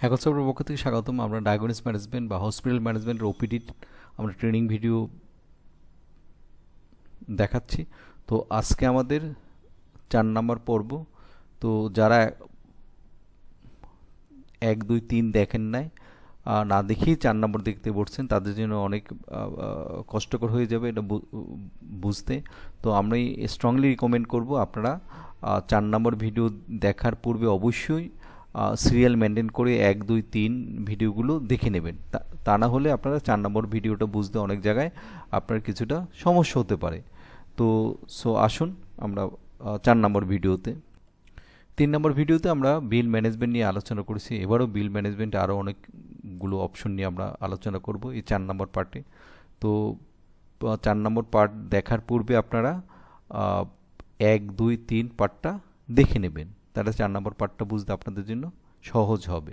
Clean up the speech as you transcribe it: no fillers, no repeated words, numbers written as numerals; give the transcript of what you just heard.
Hacker software পক্ষ থেকে স্বাগতম। আমরা ডায়াগনোস ম্যানেজমেন্ট বা হসপিটাল ম্যানেজমেন্টের ওপিডি আমরা ট্রেনিং ভিডিও দেখাচ্ছি। তো আজকে আমাদের 4 নম্বর পর্ব। তো যারা 1, 2, 3 দেখেন নাই, না দেখেই 4 নম্বর দেখতে বসছেন, তাদের জন্য অনেক কষ্টকর হয়ে যাবে এটা বুঝতে। তো আমি স্ট্রংলি রিকমেন্ড করব আপনারা 4 নম্বর ভিডিও দেখার পূর্বে অবশ্যই সিরিয়াল মেনটেন করে 1, 2, 3 ভিডিওগুলো দেখে নেবেন। তা না হলে আপনারা 4 নম্বর ভিডিওটা বুঝতে অনেক জায়গায় আপনার কিছুটা সমস্যা হতে পারে। তো আসুন আমরা 4 নম্বর ভিডিওতে। 3 নম্বর ভিডিওতে আমরা বিল ম্যানেজমেন্ট নিয়ে আলোচনা করেছি। এবারও বিল ম্যানেজমেন্টে আরও অনেকগুলো অপশন নিয়ে আমরা আলোচনা করব এই 4 নম্বর পার্টে। তো 4 নম্বর পার্ট দেখার পূর্বে আপনারা 1, 2, 3 পার্টটা দেখে নেবেন, তাহলে 4 নম্বর পার্টটা বুঝতে আপনাদের জন্য সহজ হবে।